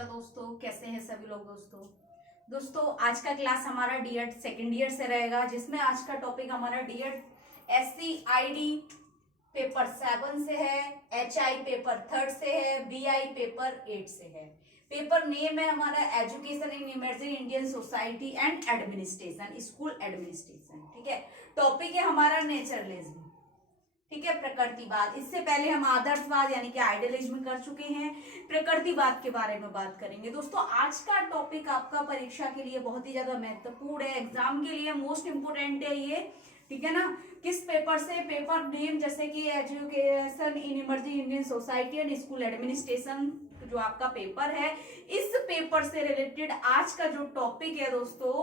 Hello दोस्तों, कैसे हैं सभी लोग। दोस्तों आज का क्लास हमारा डीएड सेकेंड ईयर से रहेगा, जिसमें आज का टॉपिक हमारा डीएड SCID पेपर 7 से है, HI पेपर 3 से है, BI पेपर 8 से है। पेपर नेम है हमारा education in emerging Indian society and administration, school administration. ठीक है, टॉपिक है हमारा नेचरलिज्म। ठीक है, प्रकृतिवाद। इससे पहले हम आदर्शवाद यानी कि आइडियलिज्म कर चुके हैं। प्रकृतिवाद के बारे में बात करेंगे। दोस्तों आज का टॉपिक आपका परीक्षा के लिए बहुत ही ज्यादा महत्वपूर्ण है, एग्जाम के लिए मोस्ट इंपोर्टेंट है ये। ठीक है ना, किस पेपर से? पेपर नेम जैसे कि education in emerging Indian society and school administration जो आपका पेपर है, इस पेपर से रिलेटेड आज का जो टॉपिक है दोस्तों,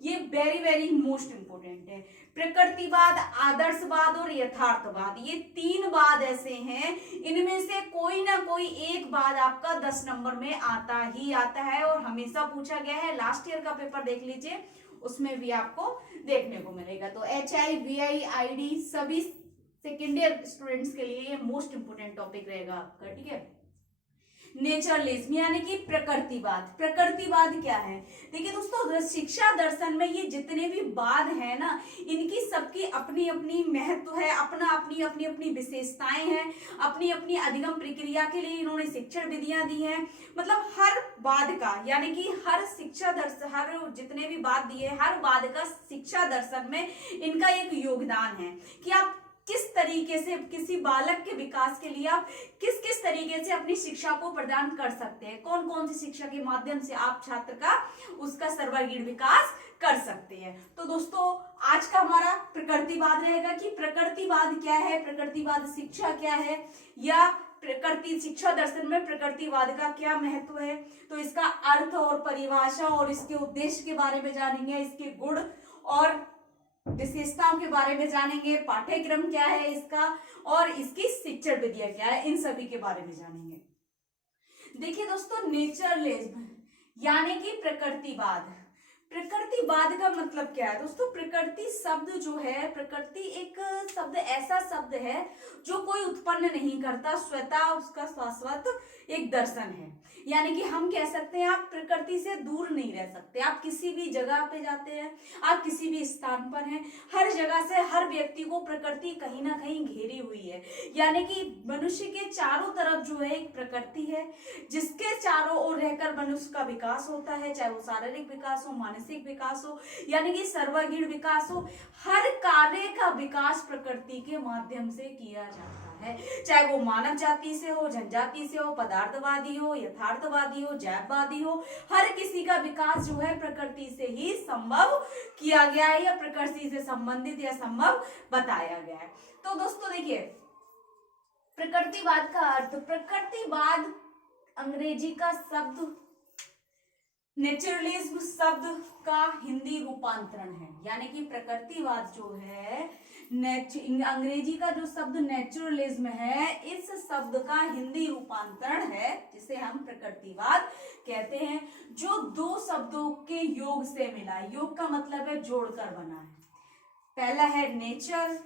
ये वेरी वेरी मोस्ट इंपोर्टेंट है। प्रकृतिवाद, आदर्शवाद और यथार्थवाद, ये 3 वाद ऐसे हैं, इनमें से कोई ना कोई एक वाद आपका 10 नंबर में आता ही आता है और हमेशा पूछा गया है। लास्ट ईयर का पेपर देख लीजिए, उसमें भी आपको देखने को मिलेगा। तो HI VI ID सभी सेकेंड ईयर स्टूडेंट्स के लिए ये मोस्ट इंपोर्टेंट टॉपिक रहेगा आपका। ठीक है, नेचरलिज्म यानी कि प्रकृतिवाद। प्रकृतिवाद क्या है? देखिए दोस्तों, शिक्षा दर्शन में ये जितने भी वाद है ना, इनकी सबकी अपनी अपनी महत्व है, अपनी अपनी विशेषताएं हैं, अपनी अपनी अधिगम प्रक्रिया के लिए इन्होंने शिक्षण विधियां दी हैं। मतलब हर वाद का यानी कि हर शिक्षा दर्शन, हर जितने भी वाद दिए, हर वाद का शिक्षा दर्शन में इनका एक योगदान है कि आप किस तरीके से किसी बालक के विकास के लिए आप किस किस तरीके से अपनी शिक्षा को प्रदान कर सकते हैं, कौन कौन सी शिक्षा के माध्यम से आप छात्र का उसका सर्वांगीण विकास कर सकते हैं। तो दोस्तों आज का हमारा प्रकृतिवाद रहेगा कि प्रकृतिवाद क्या है, प्रकृतिवाद शिक्षा क्या है, या प्रकृति शिक्षा दर्शन में प्रकृतिवाद का क्या महत्व है। तो इसका अर्थ और परिभाषा और इसके उद्देश्य के बारे में जानेंगे, इसके गुण और विशेषताओं के बारे में जानेंगे, पाठ्यक्रम क्या है इसका और इसकी शिक्षण विधियां क्या है, इन सभी के बारे में जानेंगे। देखिए दोस्तों, नेचरलिज्म यानी कि प्रकृतिवाद। प्रकृतिवाद का मतलब क्या है दोस्तों? प्रकृति शब्द जो है, प्रकृति एक शब्द ऐसा शब्द है जो कोई उत्पन्न नहीं करता, स्वतः उसका शाश्वत एक दर्शन है। यानी कि हम कह सकते हैं आप प्रकृति से दूर नहीं रह सकते। आप किसी भी जगह पे जाते हैं, आप किसी भी स्थान पर हैं, हर जगह से हर व्यक्ति को प्रकृति कहीं ना कहीं घेरी हुई है। यानी कि मनुष्य के चारों तरफ जो है एक प्रकृति है, जिसके चारों ओर रहकर मनुष्य का विकास होता है, चाहे वो शारीरिक विकास हो, मानसिक विकास हो, यानी कि सर्वांगीण विकास हो। हर कार्य का विकास प्रकृति के माध्यम से किया जाता है, चाहे वो मानव जाति से हो, जनजाति से हो, पदार्थवादी हो, यथार्थवादी हो, जैववादी हो। हर किसी का विकास जो है प्रकृति से ही संभव किया गया है, या प्रकृति से संबंधित या संभव बताया गया है। तो दोस्तों देखिए, प्रकृतिवाद का अर्थ, प्रकृतिवाद अंग्रेजी का शब्द नेचुरलिज्म शब्द का हिंदी रूपांतरण है। यानी कि प्रकृतिवाद जो है, अंग्रेजी का जो शब्द नेचुरलिज्म है, इस शब्द का हिंदी रूपांतरण है जिसे हम प्रकृतिवाद कहते हैं, जो 2 शब्दों के योग से मिला। योग का मतलब है जोड़कर बना है। पहला है नेचर,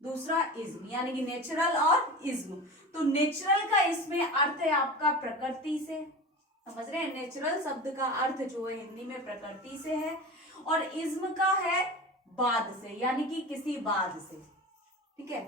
दूसरा इज्म, यानी कि नेचुरल और इज्म। तो नेचुरल का इसमें अर्थ है आपका प्रकृति से, समझ रहे हैं? नेचुरल शब्द का अर्थ जो है हिंदी में प्रकृति से है, और इज्म का है बाद से, यानी कि किसी बाद से। ठीक है,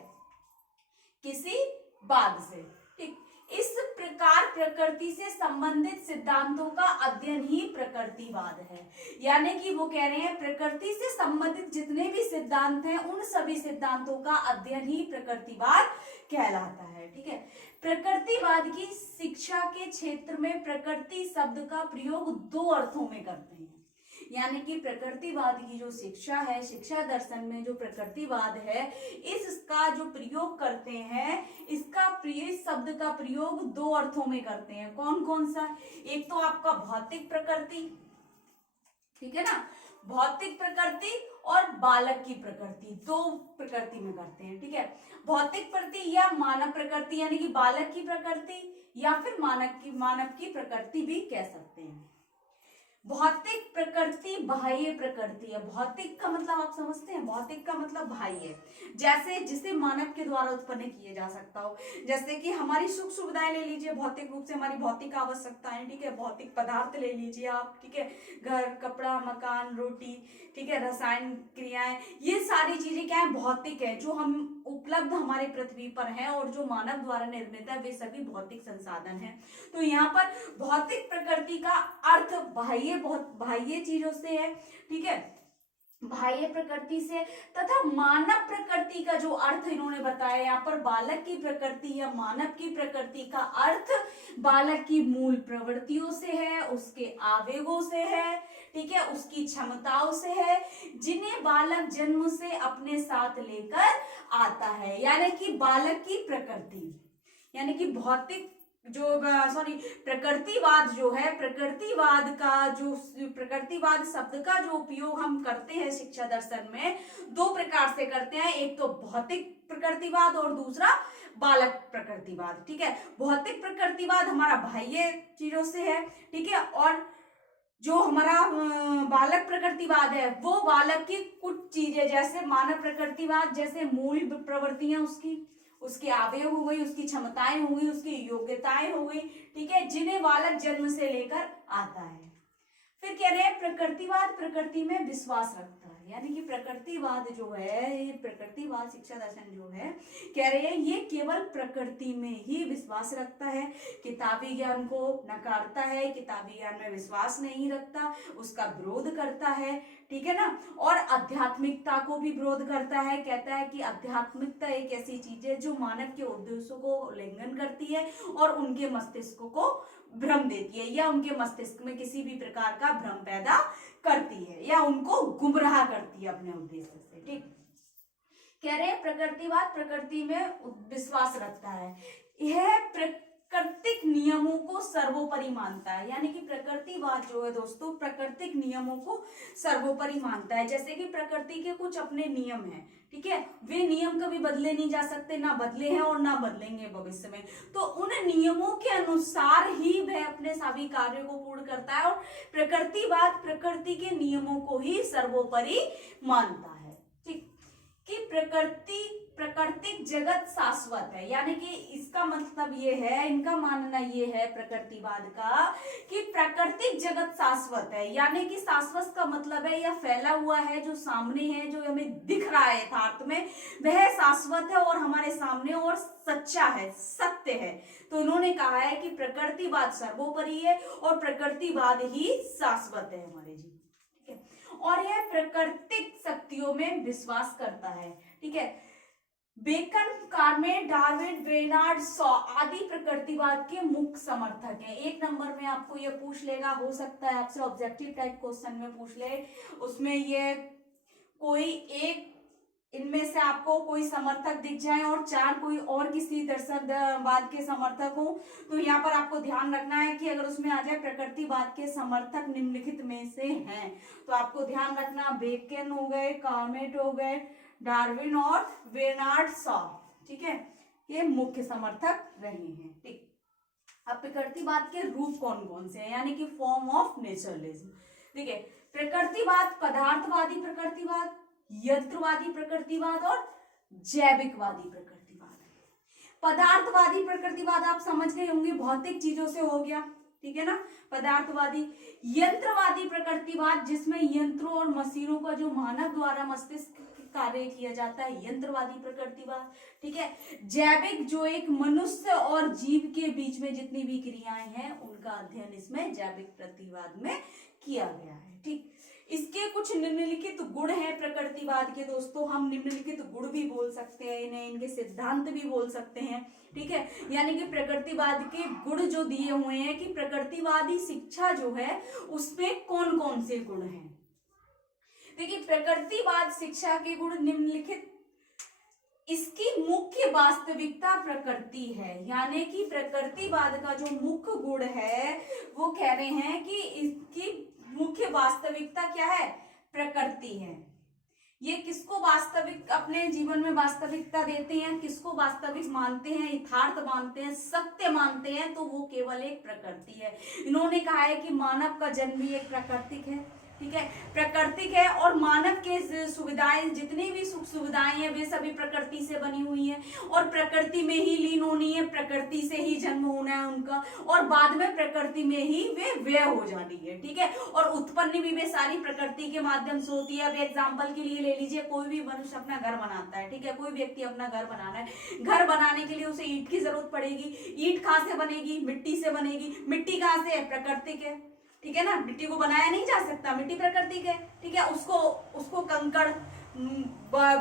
किसी बाद से। ठीक, इस प्रकार प्रकृति से संबंधित सिद्धांतों का अध्ययन ही प्रकृतिवाद है। यानी कि वो कह रहे हैं प्रकृति से संबंधित जितने भी सिद्धांत हैं, उन सभी सिद्धांतों का अध्ययन ही प्रकृतिवाद कहलाता है। ठीक है, प्रकृतिवाद की शिक्षा के क्षेत्र में प्रकृति शब्द का प्रयोग 2 अर्थों में करते हैं। यानी कि प्रकृतिवाद की जो शिक्षा है, शिक्षा दर्शन में जो प्रकृतिवाद है, इसका जो प्रयोग करते हैं, इसका शब्द का प्रयोग 2 अर्थों में करते हैं। कौन कौन सा? एक तो आपका भौतिक प्रकृति, ठीक है ना, भौतिक प्रकृति और बालक की प्रकृति, 2 प्रकृति में करते हैं। ठीक है, भौतिक प्रकृति या मानव प्रकृति, यानी कि बालक की प्रकृति, या फिर मानव की प्रकृति भी कह सकते हैं। भौतिक प्रकृति बाह्य प्रकृति है। भौतिक का मतलब आप समझते हैं, भौतिक का मतलब बाह्य, जैसे जिसे मानव के द्वारा उत्पन्न किया जा सकता हो। जैसे कि हमारी सुख सुविधाएं ले लीजिए, भौतिक रूप से हमारी भौतिक आवश्यकताएं, ठीक है, भौतिक पदार्थ ले लीजिए आप, ठीक है, घर, कपड़ा, मकान, रोटी, ठीक है, रसायन क्रियाएं, ये सारी चीजें क्या है, भौतिक है, जो हम उपलब्ध हमारे पृथ्वी पर है और जो मानव द्वारा निर्मित है, वे सभी भौतिक संसाधन है। तो यहाँ पर भौतिक प्रकृति का अर्थ बाह्य, बहुत बाह्य चीजों से है, ठीक है, बाह्य प्रकृति से, तथा मानव प्रकृति का जो अर्थ इन्होंने बताया यहाँ पर, बालक की प्रकृति या मानव की प्रकृति का अर्थ बालक की मूल प्रवृत्तियों से है, उसके आवेगों से है, ठीक है, उसकी क्षमताओं से है, जिन्हें बालक जन्म से अपने साथ लेकर आता है। यानी कि बालक की प्रकृति, यानी कि भौतिक जो प्रकृतिवाद जो है, प्रकृतिवाद का जो, प्रकृतिवाद शब्द का जो उपयोग हम करते हैं शिक्षा दर्शन में, दो प्रकार से करते हैं, एक तो भौतिक प्रकृतिवाद और दूसरा बालक प्रकृतिवाद, ठीक है। भौतिक प्रकृतिवाद हमारा बाह्य चीजों से है, ठीक है, और जो हमारा बालक प्रकृतिवाद है वो बालक की कुछ चीजें, जैसे मानव प्रकृतिवाद जैसे मूल प्रवृत्तियां उसकी, उसके आवेग हो गई, उसकी क्षमताएं हो गई, उसकी योग्यताएं हो गई, ठीक है, जिन्हें बालक जन्म से लेकर आता है। फिर कह रहे हैं प्रकृतिवाद प्रकृति में विश्वास रखता है। यानी कि प्रकृतिवाद जो है, ये प्रकृतिवाद शिक्षा दर्शन जो है, कह रहे हैं ये केवल प्रकृति में ही विश्वास रखता है, किताबी ज्ञान को नकारता है, किताबी ज्ञान में विश्वास नहीं रखता, उसका विरोध करता है, ठीक है ना, और आध्यात्मिकता को भी विरोध करता है। कहता है कि आध्यात्मिकता एक ऐसी चीज है जो मानव के उद्देश्यों को उल्लंघन करती है और उनके मस्तिष्क को भ्रम देती है, या उनके मस्तिष्क में किसी भी प्रकार का भ्रम पैदा करती है, या उनको गुमराह करती है अपने उद्देश्य से, ठीक। कह रहे हैं प्रकृतिवाद प्रकृति में विश्वास रखता है, यह प्राकृतिक नियमों को सर्वोपरि मानता है। यानी कि प्रकृतिवाद जो है दोस्तों, प्राकृतिक नियमों को सर्वोपरि मानता है। जैसे कि प्रकृति के कुछ अपने नियम हैं, ठीक है, वे नियम कभी बदले नहीं जा सकते, ना बदले हैं और ना बदलेंगे भविष्य में, तो उन नियमों के अनुसार ही वह अपने सभी कार्यों को पूर्ण करता है, और प्रकृतिवाद प्रकृति के नियमों को ही सर्वोपरि मानता है, ठीक। कि प्राकृतिक जगत शाश्वत है। यानी कि इसका मतलब ये है, इनका मानना ये है प्रकृतिवाद का, कि प्राकृतिक जगत शाश्वत है। यानी कि शाश्वत का मतलब है यह फैला हुआ है, जो सामने है, जो हमें दिख रहा है यथार्थ में, वह शाश्वत है और हमारे सामने और सच्चा है, सत्य है। तो उन्होंने कहा है कि प्रकृतिवाद सर्वोपरि है और प्रकृतिवाद ही शाश्वत है हमारे जी, ठीक है, और यह प्राकृतिक शक्तियों में विश्वास करता है, ठीक है। बेकन, कार्मे, डार्विन, बेर्नार्ड शॉ आदि प्रकृतिवाद के मुख्य समर्थक हैं। एक नंबर में आपको ये पूछ लेगा, हो सकता है आपसे ऑब्जेक्टिव टाइप क्वेश्चन में पूछ ले, उसमें ये कोई एक इनमें से आपको कोई समर्थक दिख जाए और चार कोई और किसी दर्शनवाद के समर्थक हो, तो यहाँ पर आपको ध्यान रखना है कि अगर उसमें आ जाए प्रकृतिवाद के समर्थक निम्नलिखित में से हैं, तो आपको ध्यान रखना बेकन हो गए, कार्मेट हो गए, डार्विन और बेर्नार्ड शॉ, ठीक है, ये मुख्य समर्थक रहे हैं, ठीक। अब प्रकृतिवाद के रूप कौन कौन से हैं, यानी कि फॉर्म ऑफ नेचुरलिज्म, ठीक है। प्रकृतिवाद पदार्थवादी प्रकृतिवाद, यंत्रवादी प्रकृतिवाद और जैविकवादी प्रकृतिवाद। पदार्थवादी प्रकृतिवाद आप समझ गए होंगे, भौतिक चीजों से हो गया, ठीक है ना, पदार्थवादी। यंत्रवादी प्रकृतिवाद जिसमें यंत्रों और मशीनों का जो मानव द्वारा मस्तिष्क कार्य किया जाता है, यंत्रवादी प्रकृतिवाद, ठीक है। जैविक जो एक मनुष्य और जीव के बीच में जितनी भी क्रियाएं हैं उनका अध्ययन इसमें जैविक प्रतिवाद में किया गया है, ठीक। इसके कुछ निम्नलिखित गुण हैं प्रकृतिवाद के दोस्तों, हम निम्नलिखित गुण भी बोल सकते हैं इन्हें, इनके सिद्धांत भी बोल सकते हैं, ठीक है। यानी कि प्रकृतिवाद के गुण जो दिए हुए हैं कि प्रकृतिवादी शिक्षा जो है उसमें कौन कौन से गुण हैं। देखिए प्रकृतिवाद शिक्षा के गुण निम्नलिखित, इसकी मुख्य वास्तविकता प्रकृति है। यानी कि प्रकृतिवाद का जो मुख्य गुण है वो कह रहे हैं कि इसकी मुख्य वास्तविकता क्या है, प्रकृति है। ये किसको वास्तविक अपने जीवन में वास्तविकता देते हैं, किसको वास्तविक मानते हैं, यथार्थ मानते हैं, सत्य मानते हैं, तो वो केवल एक प्रकृति है। इन्होंने कहा है कि मानव का जन्म भी एक प्राकृतिक है, ठीक है, प्राकृतिक है, और मानव के सुविधाएं, जितनी भी सुख सुविधाएं हैं, वे सभी प्रकृति से बनी हुई हैं, और प्रकृति में ही लीन होनी है, प्रकृति से ही जन्म होना है उनका, और बाद में प्रकृति में ही वे व्यय हो जानी है, ठीक है, और उत्पन्न भी वे सारी प्रकृति के माध्यम से होती है। अब एग्जाम्पल के लिए ले लीजिए, कोई भी मनुष्य अपना घर बनाता है, ठीक है, कोई व्यक्ति अपना घर बनाना है, घर बनाने के लिए उसे ईंट की जरूरत पड़ेगी। ईंट कहाँ से बनेगी? मिट्टी से बनेगी। मिट्टी कहाँ से है? प्राकृतिक है, ठीक है ना, मिट्टी को बनाया नहीं जा सकता, मिट्टी प्राकृतिक है, ठीक है, उसको कंकड़,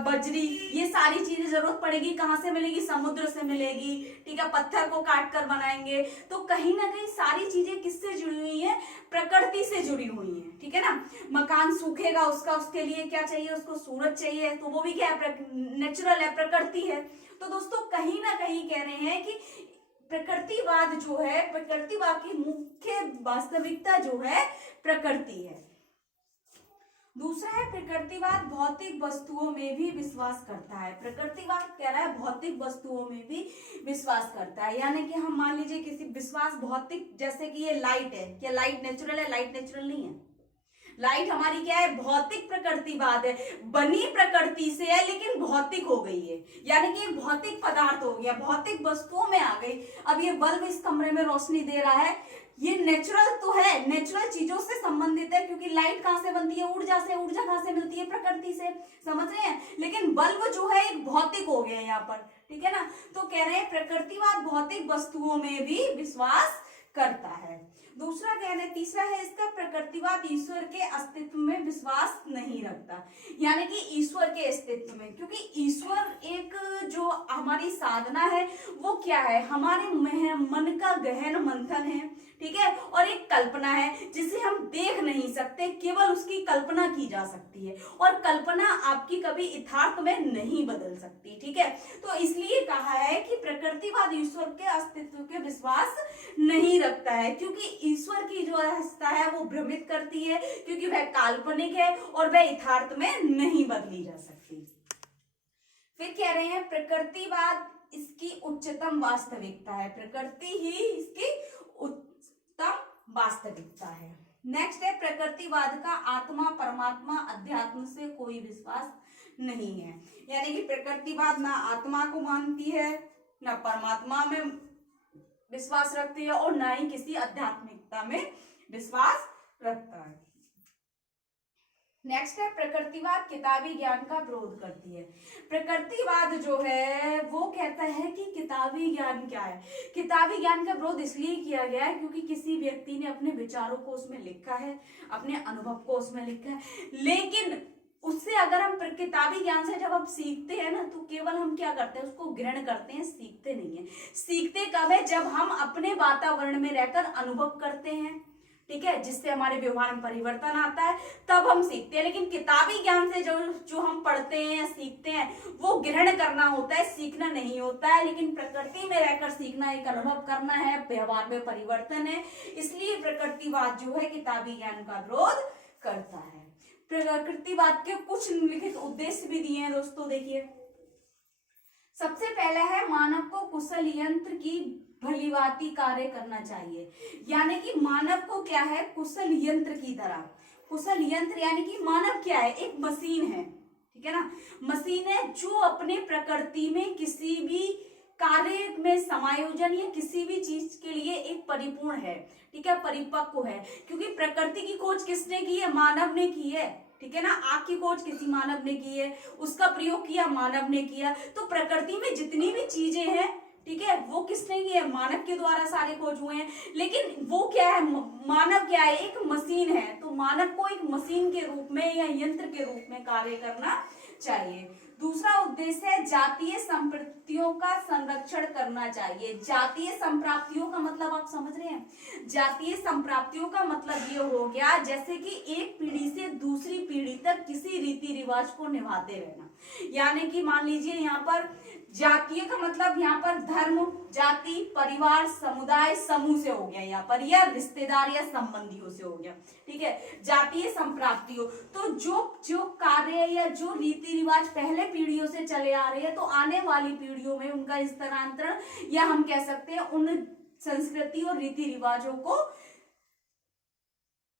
बजरी, ये सारी चीजें जरूरत पड़ेगी। कहाँ से मिलेगी? समुद्र से मिलेगी, ठीक है, पत्थर को काट कर बनाएंगे। तो कहीं ना कहीं सारी चीजें किससे जुड़ी हुई है? प्रकृति से जुड़ी हुई है, ठीक है ना। मकान सूखेगा, उसके लिए क्या चाहिए? उसको सूरज चाहिए, तो वो भी क्या है? नेचुरल है, प्रकृति है। तो दोस्तों कहीं ना कहीं कह रहे हैं कि प्रकृतिवाद जो है, प्रकृतिवाद की मुख्य वास्तविकता जो है प्रकृति है। दूसरा है प्रकृतिवाद भौतिक वस्तुओं में भी विश्वास करता है। प्रकृतिवाद कह रहा है भौतिक वस्तुओं में भी विश्वास करता है, यानी कि हम मान लीजिए किसी विश्वास भौतिक, जैसे कि ये लाइट है, क्या लाइट नेचुरल है? लाइट नेचुरल नहीं है। लाइट हमारी क्या है? भौतिक प्रकृतिवाद है, बनी प्रकृति से है लेकिन भौतिक हो गई है, यानी कि एक भौतिक पदार्थ हो गया, भौतिक वस्तुओं में आ गई। अब ये बल्ब इस कमरे में रोशनी दे रहा है, ये नेचुरल तो है, नेचुरल चीजों से संबंधित है, क्योंकि लाइट कहाँ से बनती है? ऊर्जा से। ऊर्जा कहाँ से मिलती है? प्रकृति से, समझ रहे हैं। लेकिन बल्ब जो है एक भौतिक हो गया यहाँ पर, ठीक है ना। तो कह रहे हैं प्रकृतिवाद भौतिक वस्तुओं में भी विश्वास करता है। दूसरा कहना है, तीसरा है इसका, प्रकृतिवाद ईश्वर के अस्तित्व में विश्वास नहीं रखता, यानी कि ईश्वर के अस्तित्व में, क्योंकि ईश्वर एक जो हमारी साधना है वो क्या है? हमारे मन का गहन मंथन है, ठीक है, और एक कल्पना है जिसे हम देख नहीं सकते, केवल उसकी कल्पना की जा सकती है, और कल्पना आपकी कभी यथार्थ में नहीं बदल सकती, ठीक है। तो इसलिए कहा है कि प्रकृतिवाद ईश्वर के अस्तित्व के विश्वास नहीं रखता है, क्योंकि ईश्वर की जो अवस्था है वो भ्रमित करती है, क्योंकि वह काल्पनिक है और वह यथार्थ में नहीं बदली जा सकती। फिर कह रहे हैं प्रकृतिवाद इसकी उच्चतम वास्तविकता है, प्रकृति ही इसकी उच्चतम वास्तविकता है। नेक्स्ट है प्रकृतिवाद का आत्मा, परमात्मा, अध्यात्म से कोई विश्वास नहीं है, यानी कि प्रकृतिवाद ना आत्मा को मानती है, ना परमात्मा में विश्वास रखती है, और ना ही किसी आध्यात्मिकता में विश्वास रखता है। नेक्स्ट है प्रकृतिवाद किताबी ज्ञान का विरोध करती है। प्रकृतिवाद जो है वो कहता है कि किताबी ज्ञान क्या है? किताबी ज्ञान का विरोध इसलिए किया गया है क्योंकि किसी व्यक्ति ने अपने विचारों को उसमें लिखा है, अपने अनुभव को उसमें लिखा है, लेकिन उससे अगर हम किताबी ज्ञान से जब हम सीखते हैं ना, तो केवल हम क्या करते हैं? उसको ग्रहण करते हैं, सीखते नहीं है। सीखते कब है? जब हम अपने वातावरण में रहकर अनुभव करते हैं, ठीक है, जिससे हमारे व्यवहार में परिवर्तन आता है, तब हम सीखते हैं। लेकिन किताबी ज्ञान से जो हम पढ़ते हैं या सीखते हैं वो ग्रहण करना होता है, सीखना नहीं होता है। लेकिन प्रकृति में रहकर सीखना, एक अनुभव करना है, व्यवहार में परिवर्तन है, इसलिए प्रकृतिवाद जो है किताबी ज्ञान का विरोध करता है। प्रकृतिवाद के कुछ निम्नलिखित उद्देश्य भी दिए हैं दोस्तों, देखिए। सबसे पहला है मानव को कुशल यंत्र की भलीभांति कार्य करना चाहिए, यानी कि मानव को क्या है? कुशल यंत्र की तरह। कुशल यंत्र यानी कि मानव क्या है? एक मशीन है, ठीक है ना, मशीन है जो अपने प्रकृति में किसी भी कार्य में समायोजन या किसी भी चीज के लिए एक परिपूर्ण है, ठीक है, परिपक्व है, क्योंकि प्रकृति की खोज किसने की है? मानव ने की है, ठीक है ना। आग की खोज किसी मानव ने की है, उसका प्रयोग किया मानव ने किया। तो प्रकृति में जितनी भी चीजें हैं, ठीक है, वो किसने की है? मानव के द्वारा सारे खोज हुए हैं। लेकिन वो क्या है? मानव क्या है? एक मशीन है। तो मानव को एक मशीन के रूप में या यंत्र के रूप में कार्य करना चाहिए। दूसरा उद्देश्य है जातीय संप्रतियों का संरक्षण करना चाहिए। जातीय संप्राप्तियों का मतलब आप समझ रहे हैं? जातीय संप्राप्तियों का मतलब ये हो गया जैसे कि एक पीढ़ी से दूसरी पीढ़ी तक किसी रीति रिवाज को निभाते रहना, यानी कि मान लीजिए यहाँ पर जातीय का मतलब यहाँ पर धर्म, जाति, परिवार, समुदाय, समूह से हो गया यहाँ पर, या रिश्तेदार या संबंधियों से हो गया। ठीक है, जातीय संप्राप्तियों, तो जो जो कार्य या जो रीति रिवाज पहले पीढ़ियों से चले आ रहे हैं तो आने वाली पीढ़ियों में उनका स्थानांतरण, या हम कह सकते हैं उन संस्कृति और रीति रिवाजों को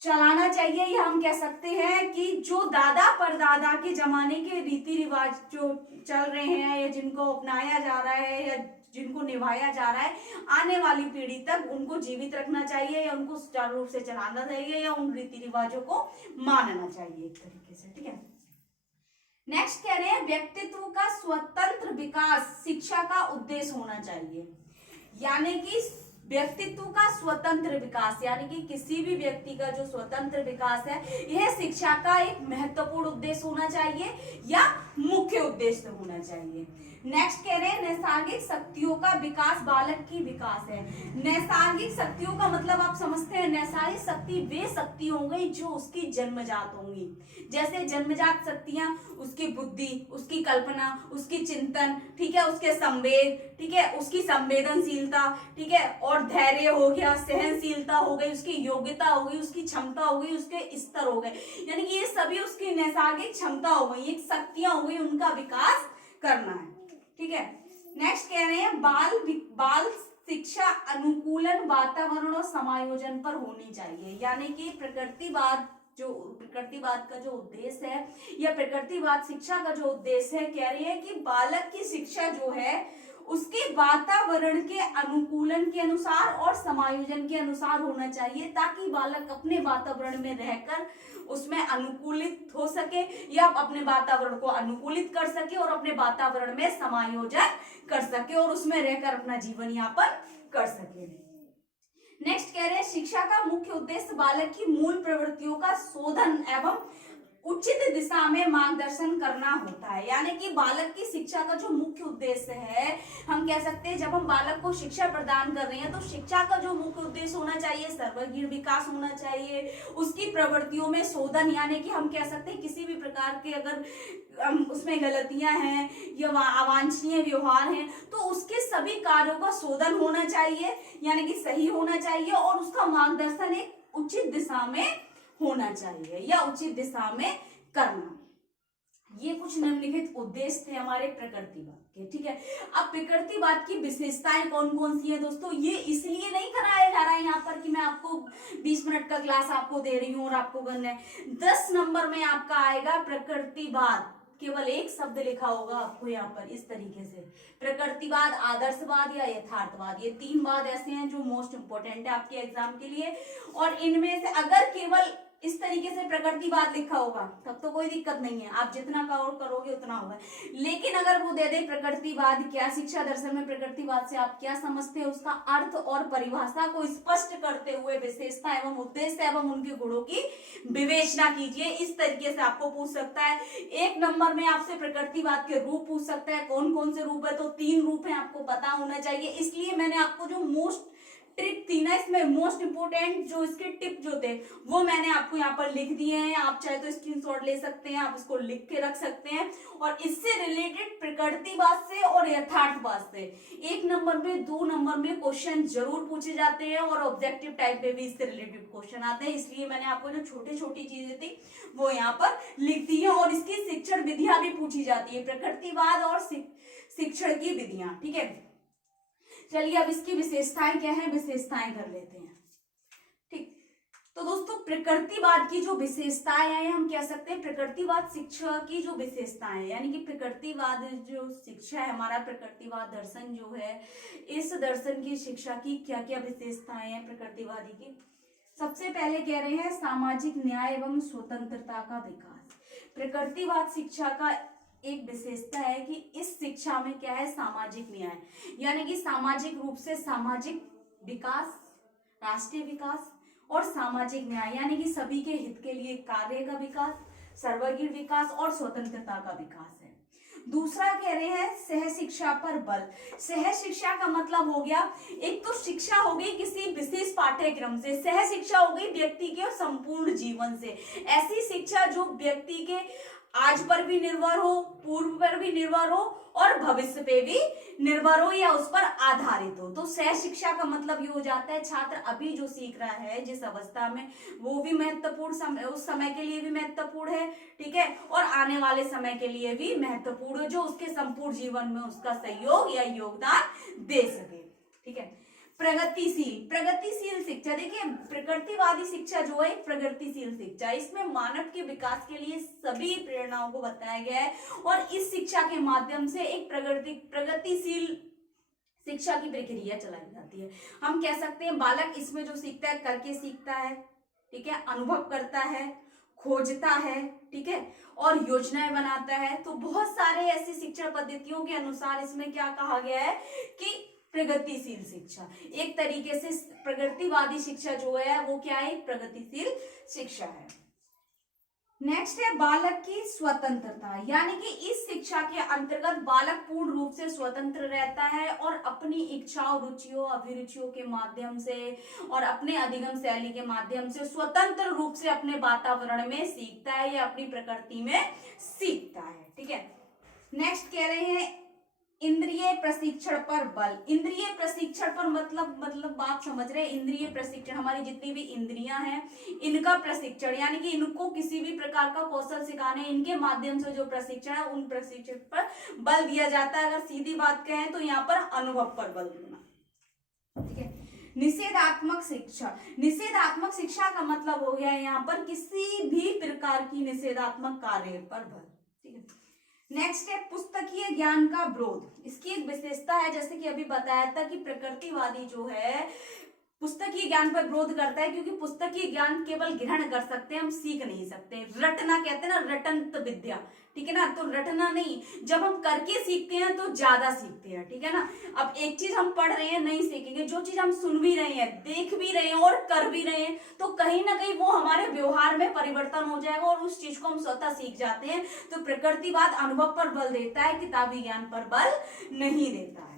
चलाना चाहिए, या हम कह सकते हैं कि जो दादा परदादा के जमाने के रीति रिवाज जो चल रहे हैं या जिनको अपनाया जा रहा है या जिनको निभाया जा रहा है, आने वाली पीढ़ी तक उनको जीवित रखना चाहिए या उनको सुचारू रूप से चलाना चाहिए या उन रीति रिवाजों को मानना चाहिए एक तरीके से। ठीक है, नेक्स्ट कह रहे हैं व्यक्तित्व का स्वतंत्र विकास शिक्षा का उद्देश्य होना चाहिए। यानी कि व्यक्तित्व का स्वतंत्र विकास, यानी कि किसी भी व्यक्ति का जो स्वतंत्र विकास है यह शिक्षा का एक महत्वपूर्ण उद्देश्य होना चाहिए या मुख्य उद्देश्य होना चाहिए। नेक्स्ट कह रहे हैं नैसर्गिक शक्तियों का विकास बालक की विकास है। नैसर्गिक शक्तियों का मतलब आप समझते हैं, नैसर्गिक शक्ति वे शक्ति हो गई जो उसकी जन्मजात होंगी। जैसे जन्मजात शक्तियां उसकी बुद्धि, उसकी कल्पना, उसकी चिंतन, ठीक है, उसके संवेद, ठीक है, उसकी संवेदनशीलता, ठीक है, और धैर्य हो गया, सहनशीलता हो गई, उसकी योग्यता हो गई, उसकी क्षमता हो गई, उसके स्तर हो गए, यानी कि ये सभी उसकी नैसर्गिक क्षमता हो गई, एक शक्तियां हो गई, उनका विकास करना है। ठीक है, नेक्स्ट कह रहे हैं बाल शिक्षा अनुकूलन वातावरण और समायोजन पर होनी चाहिए। यानी कि प्रकृतिवाद का जो उद्देश्य है या प्रकृतिवाद शिक्षा का जो उद्देश्य है, कह रही है कि बालक की शिक्षा जो है उसके वातावरण के अनुकूलन के अनुसार और समायोजन के अनुसार होना चाहिए, ताकि बालक अपने वातावरण में रहकर उसमें अनुकूलित हो सके या अपने वातावरण को अनुकूलित कर सके और अपने वातावरण में समायोजन कर सके और उसमें रहकर अपना जीवन यापन कर सके। नेक्स्ट कह रहे हैं शिक्षा का मुख्य उद्देश्य बालक की मूल प्रवृत्तियों का शोधन एवं उचित दिशा में मार्गदर्शन करना होता है। यानी कि बालक की शिक्षा का जो मुख्य उद्देश्य है, हम कह सकते हैं जब हम बालक को शिक्षा प्रदान कर रहे हैं तो शिक्षा का जो मुख्य उद्देश्य होना चाहिए सर्वांगीण विकास होना चाहिए, उसकी प्रवृत्तियों में शोधन, यानी कि हम कह सकते हैं किसी भी प्रकार के अगर उसमें गलतियां हैं या अवांछनीय व्यवहार हैं तो उसके सभी कार्यों का शोधन होना चाहिए, यानी कि सही होना चाहिए और उसका मार्गदर्शन एक उचित दिशा में होना चाहिए या उचित दिशा में करना। ये कुछ निम्नलिखित उद्देश्य थे हमारे प्रकृतिवाद के। ठीक है, अब प्रकृतिवाद की विशेषताएं कौन कौन सी है दोस्तों, ये इसलिए नहीं कराया जा रहा है यहाँ पर कि मैं आपको 20 मिनट का क्लास आपको दे रही हूँ और आपको करना है। 10 नंबर में आपका आएगा प्रकृतिवाद, केवल एक शब्द लिखा होगा आपको यहाँ पर इस तरीके से, प्रकृतिवाद, आदर्शवाद या यथार्थवाद। ये 3 वाद ऐसे हैं जो मोस्ट इंपोर्टेंट है आपके एग्जाम के लिए, और इनमें से अगर केवल इस तरीके से प्रकृतिवाद लिखा होगा तब तो कोई दिक्कत नहीं है, आप जितना करोगे उतना होगा। लेकिन अगर वो दे दे प्रकृतिवाद क्या, शिक्षा दर्शन में प्रकृतिवाद से आप क्या समझते हैं, उसका अर्थ और परिभाषा को स्पष्ट करते हुए विशेषता एवं उद्देश्य एवं उनके गुणों की विवेचना कीजिए, इस तरीके से आपको पूछ सकता है। 1 नंबर में आपसे प्रकृतिवाद के रूप पूछ सकता है, कौन कौन से रूप है, तो 3 रूप है, आपको पता होना चाहिए। इसलिए मैंने आपको जो मोस्ट ट्रिक थी ना, इसमें मोस्ट इंपोर्टेंट जो इसके टिप जो थे वो मैंने आपको यहाँ पर लिख दिए हैं, आप चाहे तो स्क्रीनशॉट ले सकते हैं, आप इसको लिख के रख सकते हैं। और इससे रिलेटेड प्रकृतिवाद से और यथार्थवाद से 1 नंबर में 2 नंबर में क्वेश्चन जरूर पूछे जाते हैं और ऑब्जेक्टिव टाइप में भी इससे रिलेटेड क्वेश्चन आते हैं। इसलिए मैंने आपको जो छोटी छोटी चीजें थी वो यहाँ पर लिख दी है, और इसकी शिक्षण विधियां भी पूछी जाती है, प्रकृतिवाद और शिक्षण की विधियां। ठीक है, चलिए अब इसकी विशेषताएं क्या है, विशेषताएं कर लेते हैं। ठीक, तो दोस्तों प्रकृतिवाद की जो विशेषताएं हैं, हम कह सकते हैं प्रकृतिवाद शिक्षा की जो विशेषताएं, यानी कि प्रकृतिवाद जो शिक्षा है हमारा, प्रकृतिवाद दर्शन जो है, इस दर्शन की शिक्षा की क्या क्या विशेषताएं हैं प्रकृतिवादी की। सबसे पहले कह रहे हैं सामाजिक न्याय एवं स्वतंत्रता का विकास। प्रकृतिवाद शिक्षा का एक विशेषता है कि इस शिक्षा में क्या है, सामाजिक न्याय, यानी कि सामाजिक रूप से सामाजिक विकास, राष्ट्रीय विकास और सामाजिक न्याय, यानी कि सभी के हित के लिए कार्य का विकास, सर्वांगीण विकास और स्वतंत्रता का विकास है। दूसरा कह रहे हैं सह शिक्षा पर बल। सह शिक्षा का मतलब हो गया, एक तो शिक्षा हो गई किसी विशेष पाठ्यक्रम से, सह शिक्षा हो गई व्यक्ति के संपूर्ण जीवन से, ऐसी शिक्षा जो व्यक्ति के आज पर भी निर्भर हो, पूर्व पर भी निर्भर हो और भविष्य पे भी निर्भर हो या उस पर आधारित हो। तो सह शिक्षा का मतलब ये हो जाता है छात्र अभी जो सीख रहा है जिस अवस्था में, वो भी महत्वपूर्ण समय, उस समय के लिए भी महत्वपूर्ण है, ठीक है, और आने वाले समय के लिए भी महत्वपूर्ण है, जो उसके संपूर्ण जीवन में उसका सहयोग या योगदान दे सके, ठीक है। प्रगतिशील शिक्षा, देखिए प्रकृतिवादी शिक्षा जो है प्रगतिशील शिक्षा, इसमें मानव के विकास के लिए सभी प्रेरणाओं को बताया गया है और इस शिक्षा के माध्यम से एक प्रगतिशील शिक्षा की प्रक्रिया चलाई जाती है। हम कह सकते हैं बालक इसमें जो सीखता है करके सीखता है, ठीक है, अनुभव करता है, खोजता है, ठीक है, और योजनाएं बनाता है। तो बहुत सारे ऐसी शिक्षा पद्धतियों के अनुसार इसमें क्या कहा गया है कि प्रगतिशील शिक्षा, एक तरीके से प्रगतिवादी शिक्षा जो है वो क्या है, प्रगतिशील शिक्षा है। नेक्स्ट है बालक की स्वतंत्रता, यानी कि इस शिक्षा के अंतर्गत बालक पूर्ण रूप से स्वतंत्र रहता है और अपनी इच्छाओं, रुचियों, अभिरुचियों के माध्यम से और अपने अधिगम शैली के माध्यम से स्वतंत्र रूप से अपने वातावरण में सीखता है या अपनी प्रकृति में सीखता है, ठीक है। नेक्स्ट कह रहे हैं इंद्रिय प्रशिक्षण पर बल। इंद्रिय प्रशिक्षण पर मतलब बात समझ रहे हैं, इंद्रिय प्रशिक्षण हमारी जितनी भी इंद्रियां हैं इनका प्रशिक्षण, यानी कि इनको किसी भी प्रकार का कौशल सिखाने, इनके माध्यम से जो प्रशिक्षण है उन प्रशिक्षण पर बल दिया जाता है। अगर सीधी बात कहें तो यहाँ पर अनुभव पर बल देना, ठीक है। निषेधात्मक शिक्षा, निषेधात्मक शिक्षा का मतलब हो गया यहाँ पर किसी भी प्रकार की निषेधात्मक कार्य पर बल, ठीक है। नेक्स्ट है पुस्तकीय ज्ञान का विरोध। इसकी एक विशेषता है, जैसे कि अभी बताया था कि प्रकृतिवादी जो है पुस्तकीय ज्ञान पर विरोध करता है, क्योंकि पुस्तकीय ज्ञान केवल ग्रहण कर सकते हैं, हम सीख नहीं सकते। रटना कहते हैं ना, रटंत विद्या, ठीक है ना, तो रटना नहीं, जब हम करके सीखते हैं तो ज्यादा सीखते हैं, ठीक है ना। अब एक चीज हम पढ़ रहे हैं नहीं सीखेंगे, जो चीज हम सुन भी रहे हैं, देख भी रहे हैं और कर भी रहे हैं, तो कहीं ना कहीं वो हमारे व्यवहार में परिवर्तन हो जाएगा और उस चीज को हम स्वतः सीख जाते हैं। तो प्रकृतिवाद अनुभव पर बल देता है, किताबी ज्ञान पर बल नहीं देता है।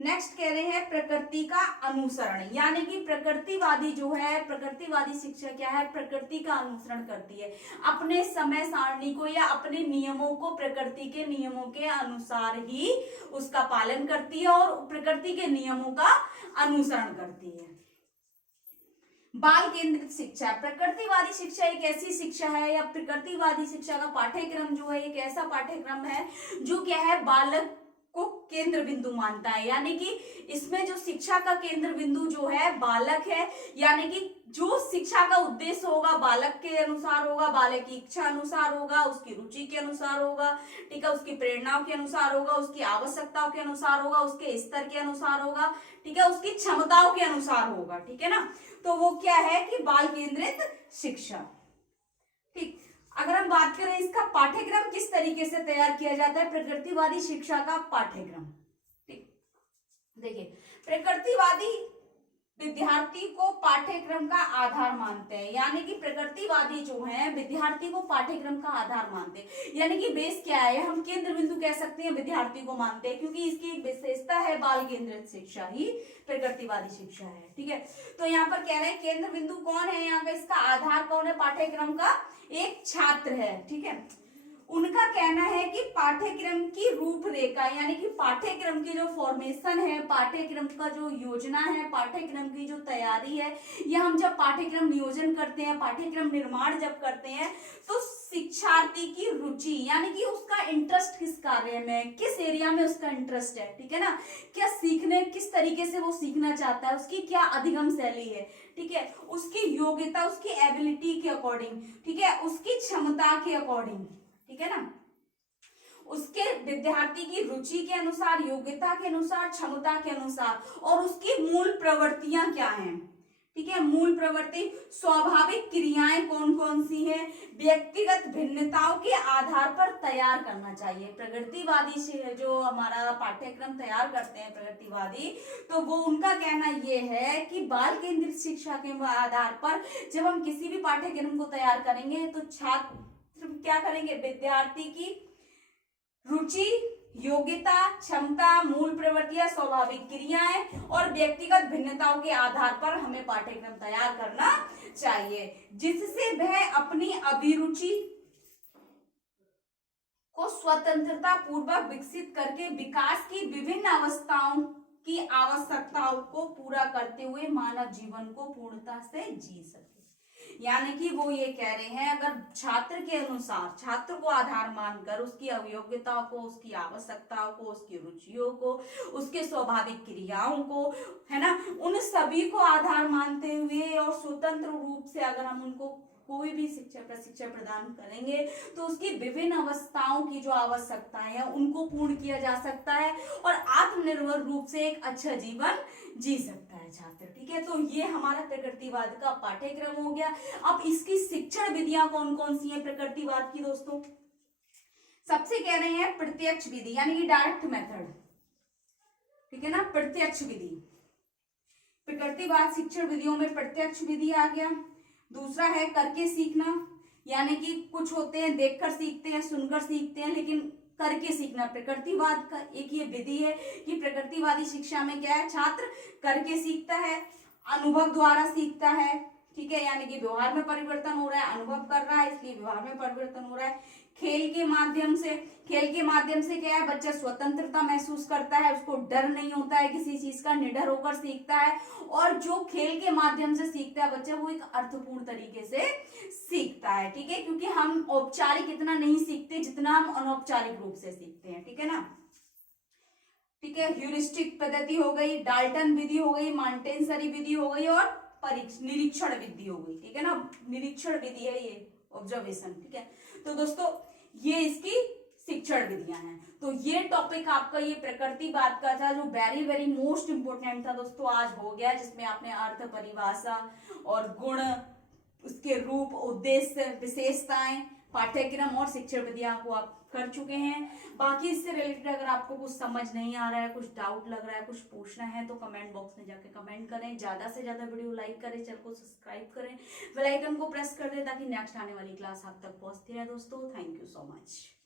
नेक्स्ट कह रहे हैं प्रकृति का अनुसरण, यानी कि प्रकृतिवादी जो है, प्रकृतिवादी शिक्षा क्या है, प्रकृति का अनुसरण करती है, अपने समय सारणी को या अपने नियमों को प्रकृति के नियमों के अनुसार ही उसका पालन करती है और प्रकृति के नियमों का अनुसरण करती है। बाल केंद्रित शिक्षा, प्रकृतिवादी शिक्षा एक ऐसी शिक्षा है या प्रकृतिवादी शिक्षा का पाठ्यक्रम जो है एक ऐसा पाठ्यक्रम है जो क्या है, बालक को केंद्र बिंदु मानता है, यानी कि इसमें जो शिक्षा का केंद्र बिंदु जो है बालक है, यानी कि जो शिक्षा का उद्देश्य होगा बालक के अनुसार होगा, बालक की इच्छा अनुसार होगा, उसकी रुचि के अनुसार होगा, ठीक है, उसकी प्रेरणाओं के अनुसार होगा, उसकी आवश्यकताओं के अनुसार होगा, उसके स्तर के अनुसार होगा, ठीक है, उसकी क्षमताओं के अनुसार होगा, ठीक है ना। तो वो क्या है कि बाल केंद्रित शिक्षा, ठीक। अगर हम बात करें इसका पाठ्यक्रम किस तरीके से तैयार किया जाता है, प्रकृतिवादी शिक्षा का पाठ्यक्रम, ठीक। देखिए प्रकृतिवादी विद्यार्थी को पाठ्यक्रम का आधार मानते हैं, यानी कि प्रकृतिवादी जो है विद्यार्थी को पाठ्यक्रम का आधार मानते हैं, यानी कि बेस क्या है, हम केंद्र बिंदु कह सकते हैं, विद्यार्थी को मानते हैं, क्योंकि इसकी एक विशेषता है बाल केंद्रित शिक्षा ही प्रकृतिवादी शिक्षा है, ठीक है। तो यहाँ पर कह रहे हैं केंद्र बिंदु कौन है, यहाँ का इसका आधार कौन है, पाठ्यक्रम का एक छात्र है, ठीक है। उनका कहना है कि पाठ्यक्रम की रूपरेखा, यानी कि पाठ्यक्रम की जो फॉर्मेशन है, पाठ्यक्रम का जो योजना है, पाठ्यक्रम की जो तैयारी है, या हम जब पाठ्यक्रम नियोजन करते हैं, पाठ्यक्रम निर्माण जब करते हैं, तो शिक्षार्थी की रुचि, यानी कि उसका इंटरेस्ट किस कार्य में, किस एरिया में उसका इंटरेस्ट है, ठीक है ना, क्या सीखने, किस तरीके से वो सीखना चाहता है, उसकी क्या अधिगम शैली है, ठीक है, उसकी योग्यता, उसकी एबिलिटी के अकॉर्डिंग, ठीक है, उसकी क्षमता के अकॉर्डिंग, ठीक है ना, उसके विद्यार्थी की रुचि के अनुसार, योग्यता के अनुसार, क्षमता के अनुसार, और उसकी मूल प्रवृत्तियां क्या हैं, ठीक है, मूल प्रवृत्ति, स्वाभाविक क्रियाएं कौन कौन सी हैं, व्यक्तिगत भिन्नताओं के आधार पर तैयार करना चाहिए। प्रगतिवादी से जो हमारा पाठ्यक्रम तैयार करते हैं प्रगतिवादी, तो वो उनका कहना ये है कि बाल केंद्रित शिक्षा के आधार पर जब हम किसी भी पाठ्यक्रम को तैयार करेंगे तो छात्र क्या करेंगे, विद्यार्थी की रुचि, योग्यता, क्षमता, मूल प्रवृत्तियां, स्वाभाविक क्रियाएं और व्यक्तिगत भिन्नताओं के आधार पर हमें पाठ्यक्रम तैयार करना चाहिए, जिससे वह अपनी अभिरुचि को स्वतंत्रता पूर्वक विकसित करके विकास की विभिन्न अवस्थाओं की आवश्यकताओं को पूरा करते हुए मानव जीवन को पूर्णता से जी सके। यानी कि वो ये कह रहे हैं, अगर छात्र के अनुसार, छात्र को आधार मानकर उसकी अयोग्यताओं को, उसकी आवश्यकताओं को, उसकी रुचियों को, उसके स्वाभाविक क्रियाओं को, है ना, उन सभी को आधार मानते हुए और स्वतंत्र रूप से अगर हम उनको कोई भी शिक्षा प्रशिक्षण प्रदान करेंगे तो उसकी विभिन्न अवस्थाओं की जो आवश्यकताएं हैं उनको पूर्ण किया जा सकता है और आत्मनिर्भर रूप से एक अच्छा जीवन जी सकता है छात्र। ठीक है, तो ये हमारा प्रकृतिवाद का पाठ्यक्रम हो गया। अब इसकी शिक्षण विधियां कौन कौन सी हैं प्रकृतिवाद की दोस्तों? सबसे कह रहे हैं प्रत्यक्ष विधि, यानी कि डायरेक्ट मेथड। ठीक है ना, प्रत्यक्ष विधि। प्रकृतिवाद शिक्षण विधियों में प्रत्यक्ष विधि आ गया। दूसरा है करके सीखना, यानी कि कुछ होते हैं देखकर सीखते हैं, सुनकर सीखते हैं, लेकिन करके सीखना प्रकृतिवाद का एक ये विधि है कि प्रकृतिवादी शिक्षा में क्या है, छात्र करके सीखता है, अनुभव द्वारा सीखता है। ठीक है, यानी कि व्यवहार में परिवर्तन हो रहा है, अनुभव कर रहा है इसलिए व्यवहार में परिवर्तन हो रहा है। खेल के माध्यम से क्या है, बच्चा स्वतंत्रता महसूस करता है, उसको डर नहीं होता है किसी चीज का, निडर होकर सीखता है। और जो खेल के माध्यम से सीखता है बच्चा, वो एक अर्थपूर्ण तरीके से सीखता है। ठीक है, क्योंकि हम औपचारिक इतना नहीं सीखते जितना हम अनौपचारिक रूप से सीखते हैं। ठीक है ना, ठीक है, ह्यूरिस्टिक पद्धति हो गई, डाल्टन विधि हो गई, मॉन्टेसरी विधि हो गई और निरीक्षण विधि हो गई। ठीक है ना, निरीक्षण विधि है ये, ऑब्जर्वेशन। ठीक है, तो दोस्तों ये इसकी शिक्षण विधियां हैं। तो ये टॉपिक आपका ये प्रकृतिवाद का था जो वेरी वेरी मोस्ट इंपोर्टेंट था दोस्तों, आज हो गया, जिसमें आपने अर्थ, परिभाषा और गुण, उसके रूप, उद्देश्य, विशेषताएं, पाठ्यक्रम और शिक्षण विधियां को आप कर चुके हैं। बाकी इससे रिलेटेड अगर आपको कुछ समझ नहीं आ रहा है, कुछ डाउट लग रहा है, कुछ पूछना है तो कमेंट बॉक्स में जाके कमेंट करें। ज्यादा से ज्यादा वीडियो लाइक करें, चैनल को सब्सक्राइब करें, बेल आइकन को प्रेस कर दें ताकि नेक्स्ट आने वाली क्लास आप तक पहुंचती रहे दोस्तों। Thank you so much.